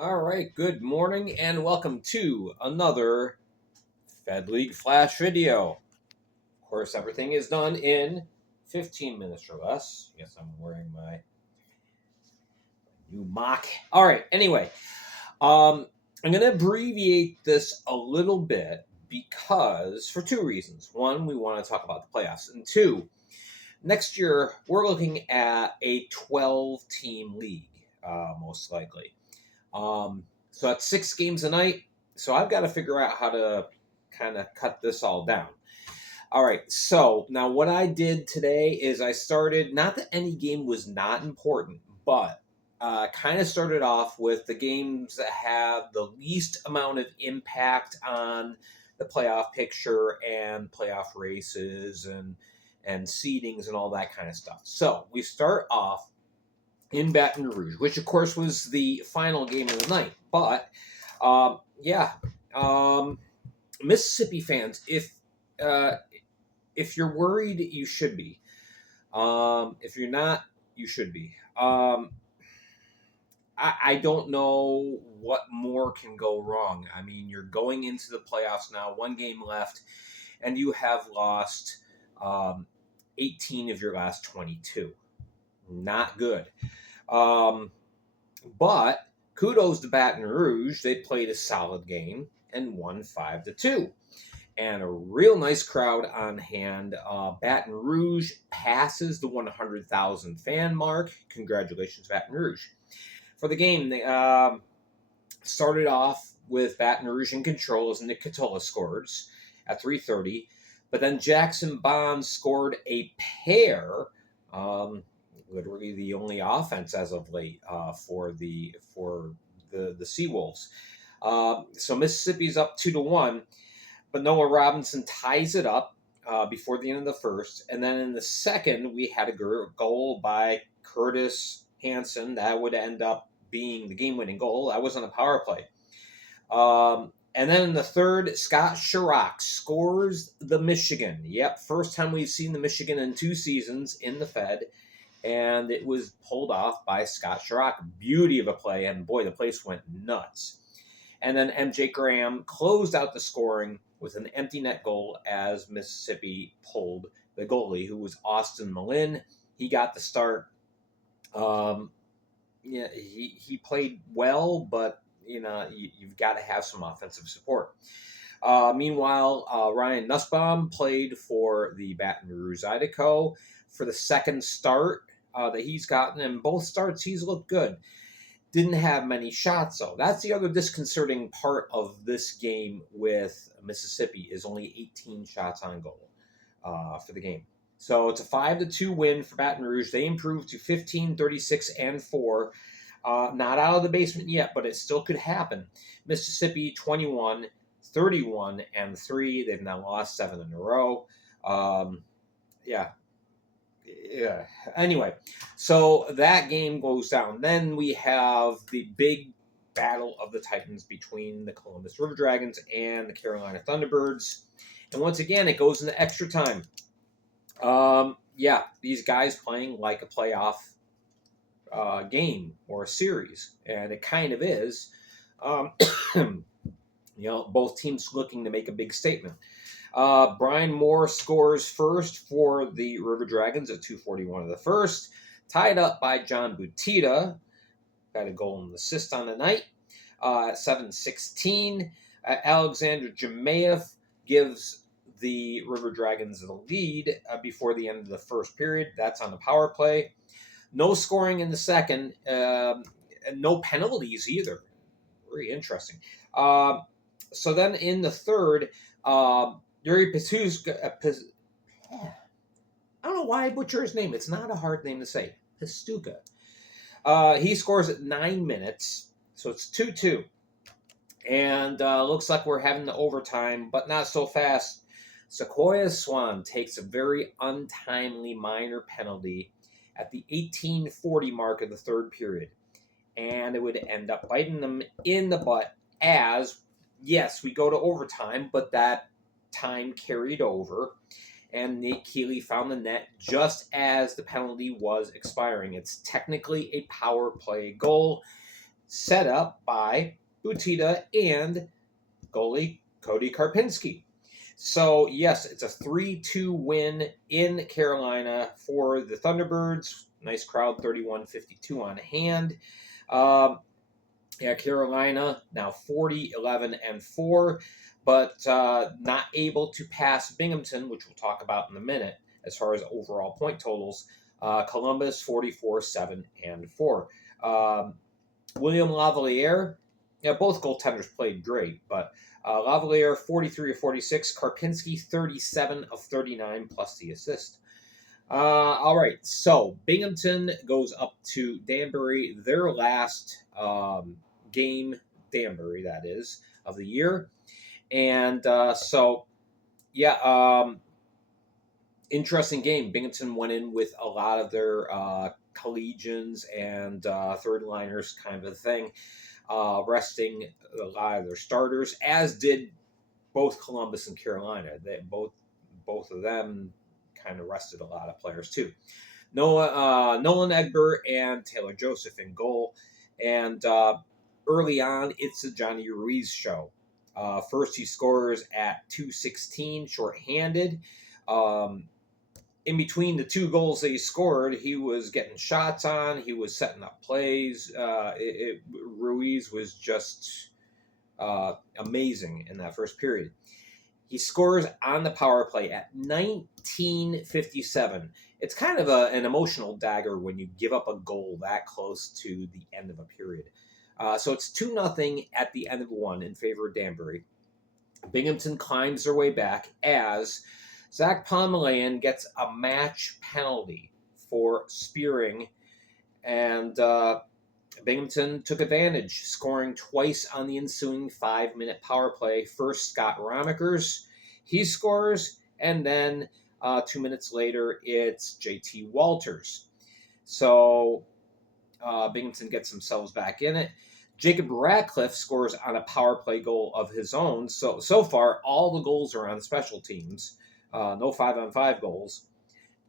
All right, good morning and welcome to another Fed League Flash video. Of course, everything is done in 15 minutes or less. Yes, I'm wearing my new mock. All right, anyway, I'm going to abbreviate this a little bit because for two reasons. One, we want to talk about the playoffs, and two, next year we're looking at a 12-team league, most likely. So that's 6 games a night. So I've got to figure out how to kind of cut this all down. All right. So now what I did today is I started, not that any game was not important, but kind of started off with the games that have the least amount of impact on the playoff picture and playoff races and seedings and all that kind of stuff. So we start off in Baton Rouge, which of course was the final game of the night. But Mississippi fans, if you're worried, you should be. If you're not, you should be. I don't know what more can go wrong. I mean, you're going into the playoffs now, 1 game left, and you have lost 18 of your last 22. Not good. But kudos to Baton Rouge. They played a solid game and won 5-2. And a real nice crowd on hand. Baton Rouge passes the 100,000 fan mark. Congratulations, Baton Rouge. For the game, they started off with Baton Rouge in control as Nick Catola scores at 3:30. But then Jackson Bond scored a pair. Literally the only offense as of late for the Seawolves. So Mississippi's up 2-1, but Noah Robinson ties it up before the end of the first, and then in the second we had a goal by Curtis Hanson that would end up being the game-winning goal. That was on a power play. And then in the third, Scott Chirac scores the Michigan. Yep, first time we've seen the Michigan in 2 seasons in the Fed. And it was pulled off by Scott Chirac. Beauty of a play, and boy, the place went nuts. And then MJ Graham closed out the scoring with an empty net goal as Mississippi pulled the goalie, who was Austin Malin. He got the start. He played well, but you've got to have some offensive support. Meanwhile, Ryan Nussbaum played for the Baton Rouge Zydeco for the second start that he's gotten. And both starts, he's looked good. Didn't have many shots, though. That's the other disconcerting part of this game with Mississippi is only 18 shots on goal for the game. So it's a 5-2 win for Baton Rouge. They improved to 15, 36, and 4. Not out of the basement yet, but it still could happen. Mississippi 21, 31, and 3. They've now lost 7 in a row. Yeah. Anyway, so that game goes down. Then we have the big battle of the Titans between the Columbus River Dragons and the Carolina Thunderbirds. And once again, it goes into extra time. These guys playing like a playoff game or a series, and it kind of is. Both teams looking to make a big statement. Brian Moore scores first for the River Dragons at 2:41 of the first, tied up by John Butita. Got a goal and assist on the night at 7:16. Alexander Jemayev gives the River Dragons the lead before the end of the first period. That's on the power play. No scoring in the second, and no penalties either. Very interesting. So then in the third, Yuri Patuska, I don't know why I butcher his name. It's not a hard name to say. Pastuka. He scores at 9 minutes, so it's 2-2. And looks like we're having the overtime, but not so fast. Sequoia Swan takes a very untimely minor penalty at the 18:40 mark of the third period. And it would end up biting them in the butt as, yes, we go to overtime, but that time carried over. And Nate Keeley found the net just as the penalty was expiring. It's technically a power play goal. set up by Butita and goalie Cody Karpinski. So, yes, it's a 3-2 win in Carolina for the Thunderbirds. Nice crowd, 31,52 on hand. Carolina now 40-11-4, but not able to pass Binghamton, which we'll talk about in a minute as far as overall point totals. Columbus 44-7-4. William Lavalier, both goaltenders played great, but Lavalier 43-46, Karpinski 37-39 plus the assist. All right, so Binghamton goes up to Danbury, their last game, Danbury, that is, of the year. And interesting game. Binghamton went in with a lot of their collegians and third liners kind of a thing, resting a lot of their starters, as did both Columbus and Carolina. They both of them kind of rested a lot of players too. Nolan Egbert and Taylor Joseph in goal. And early on, it's a Johnny Ruiz show. First, he scores at 2:16, shorthanded. In between the two goals that he scored, he was getting shots on. He was setting up plays. Ruiz was just amazing in that first period. He scores on the power play at 19:57. It's kind of an emotional dagger when you give up a goal that close to the end of a period. So it's 2-0 at the end of one in favor of Danbury. Binghamton climbs their way back as Zach Pomelayan gets a match penalty for spearing, and Binghamton took advantage, scoring twice on the ensuing 5-minute power play. First, Scott Romekers, he scores, and then 2 minutes later, it's JT Walters. So Binghamton gets themselves back in it. Jacob Ratcliffe scores on a power play goal of his own. So far, all the goals are on special teams. No 5-on-5 goals.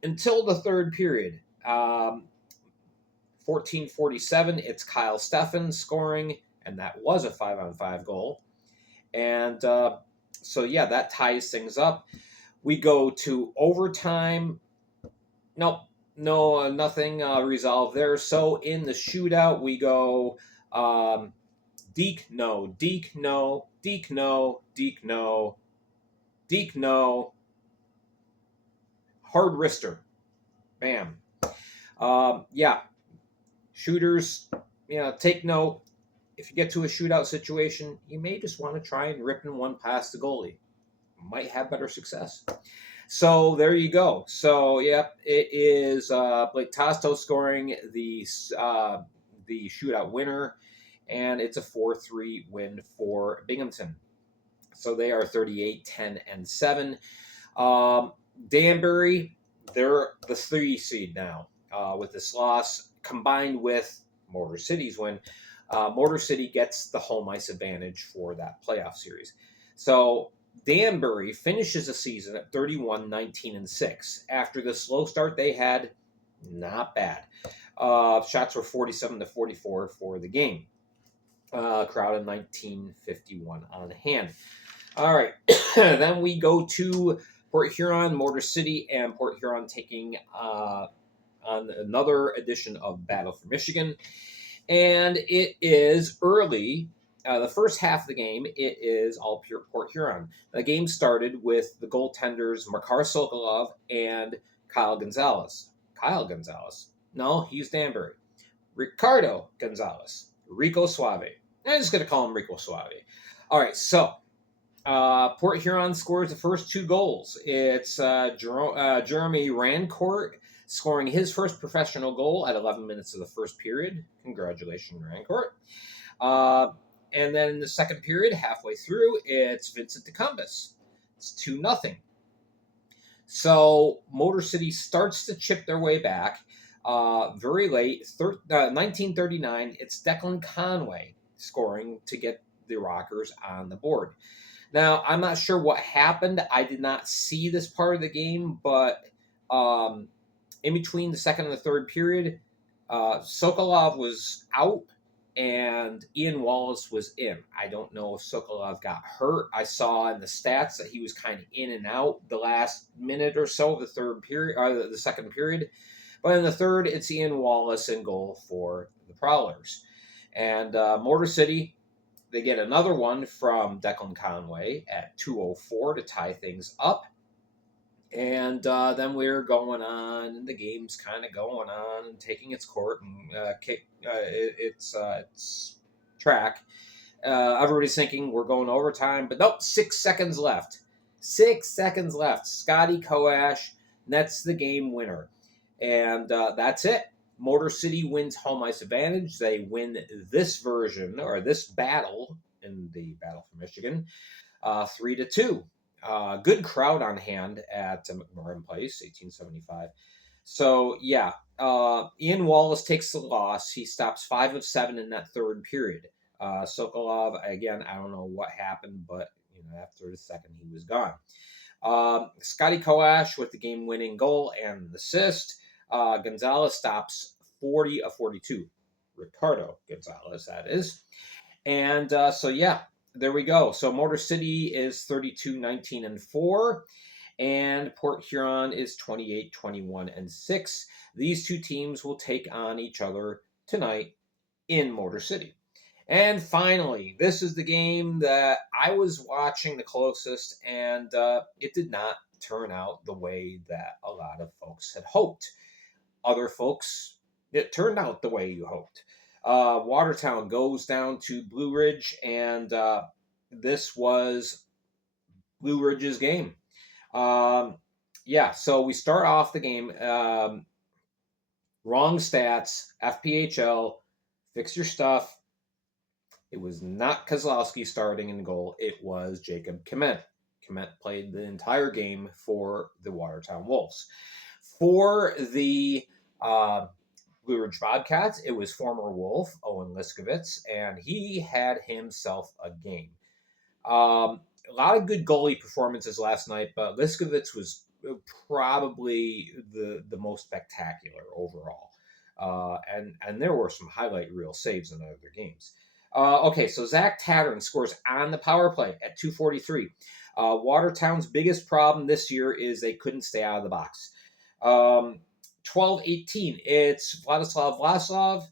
Until the third period. 14:47, it's Kyle Steffen scoring, and that was a 5-on-5 goal. And that ties things up. We go to overtime. Nope, nothing resolved there. So in the shootout, we go Deke, no, Deke, no, Deke, no, Deke, no, Deke, no, hard wrister. Bam. Shooters, take note. If you get to a shootout situation, you may just want to try and rip in one past the goalie. Might have better success. So there you go. So, it is Blake Tosto scoring the shootout winner, and it's a 4-3 win for Binghamton. So they are 38-10-7. Danbury, they're the 3 seed now with this loss, combined with Mortar City's win. Mortar City gets the home ice advantage for that playoff series. So Danbury finishes the season at 31-19-6. After the slow start they had, not bad. Shots were 47-44 for the game. Crowd of 1951 on hand. All right, then we go to Port Huron, Mortar City, and Port Huron taking on another edition of Battle for Michigan. And it is early. The first half of the game, it is all pure Port Huron. The game started with the goaltenders Makar Sokolov and Kyle Gonzalez. No, he's Danbury. Ricardo Gonzalez. Rico Suave. I'm just going to call him Rico Suave. All right, so Port Huron scores the first 2 goals. It's Jeremy Rancourt scoring his first professional goal at 11 minutes of the first period. Congratulations, Rancourt. And then in the second period, halfway through, it's Vincent DeCumbus. It's 2-0. So Motor City starts to chip their way back. Very late, 1939, it's Declan Conway scoring to get the Rockers on the board. Now, I'm not sure what happened. I did not see this part of the game, but in between the second and the third period, Sokolov was out, and Ian Wallace was in. I don't know if Sokolov got hurt. I saw in the stats that he was kind of in and out the last minute or so of the third period, or the second period. But in the third, it's Ian Wallace in goal for the Prowlers. And Mortar City, they get another one from Declan Conway at 2:04 to tie things up. And then we're going on, and the game's kind of going on and taking its court and its track. Everybody's thinking we're going to overtime, but nope, 6 seconds left. 6 seconds left. Scotty Koash nets the game winner. And that's it. Motor City wins home ice advantage. They win this version, or this battle in the Battle for Michigan, 3-2. Good crowd on hand at McMorran Place, 1875. So, yeah, Ian Wallace takes the loss. He stops 5 of 7 in that third period. Sokolov, again, I don't know what happened, but after the second, he was gone. Scotty Koash with the game-winning goal and an assist. Gonzalez stops 40 of 42. Ricardo Gonzalez, that is. And so, yeah, there we go. So Motor City is 32-19-4, and Port Huron is 28-21-6. These two teams will take on each other tonight in Motor City. And finally, this is the game that I was watching the closest, and it did not turn out the way that a lot of folks had hoped. Other folks, it turned out the way you hoped. Watertown goes down to Blue Ridge, and this was Blue Ridge's game. So we start off the game. Wrong stats, FPHL, fix your stuff. It was not Kozlowski starting in goal. It was Jacob Kement. Kement played the entire game for the Watertown Wolves. For the Blue Ridge Bobcats, it was former Wolf, Owen Liskovitz, and he had himself a game. A lot of good goalie performances last night, but Liskovitz was probably the most spectacular overall. And there were some highlight reel saves in other games. So Zach Tattern scores on the power play at 2:43. Watertown's biggest problem this year is they couldn't stay out of the box. 12-18, it's Vladislav Vlasov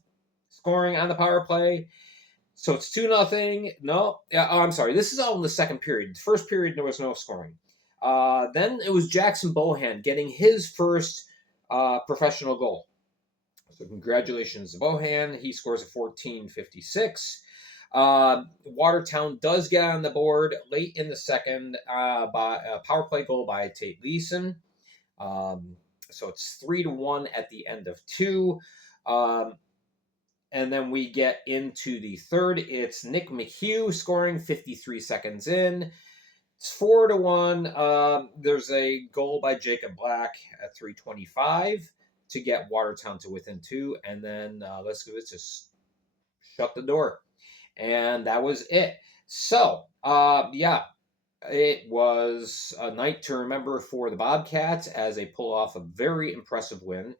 scoring on the power play. So it's 2-0. I'm sorry. This is all in the second period. The first period, there was no scoring. Then it was Jackson Bohan getting his first professional goal. So congratulations to Bohan. He scores a 14:56. Watertown does get on the board late in the second by a power play goal by Tate Leeson. So it's 3-1 at the end of 2. And then we get into the third. It's Nick McHugh scoring 53 seconds in. It's 4-1. There's a goal by Jacob Black at 3:25 to get Watertown to within 2. And then Liskovitz just shut the door. And that was it. So, it was a night to remember for the Bobcats as they pull off a very impressive win,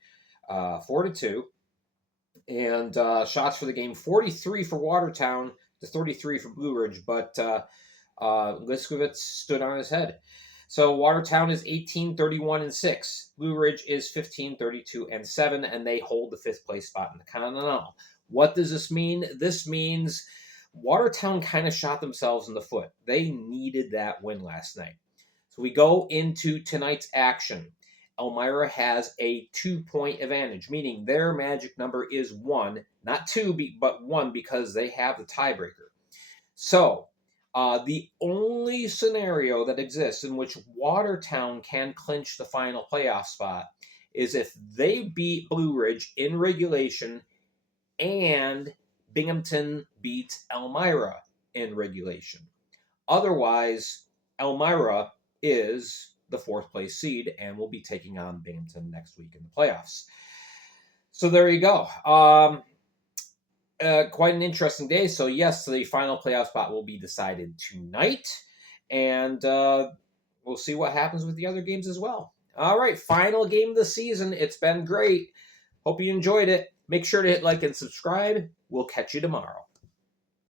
4-2. And shots for the game, 43 for Watertown to 33 for Blue Ridge, but Liskovitz stood on his head. So Watertown is 18-31-6. Blue Ridge is 15-32-7, and they hold the 5th place spot in the Continental. What does this mean? This means Watertown kind of shot themselves in the foot. They needed that win last night. So we go into tonight's action. Elmira has a 2-point advantage, meaning their magic number is 1, not 2, but 1 because they have the tiebreaker. So the only scenario that exists in which Watertown can clinch the final playoff spot is if they beat Blue Ridge in regulation and Binghamton beats Elmira in regulation. Otherwise, Elmira is the 4th place seed and will be taking on Binghamton next week in the playoffs. So there you go. Quite an interesting day. So yes, the final playoff spot will be decided tonight, and we'll see what happens with the other games as well. All right, final game of the season. It's been great. Hope you enjoyed it. Make sure to hit like and subscribe. We'll catch you tomorrow.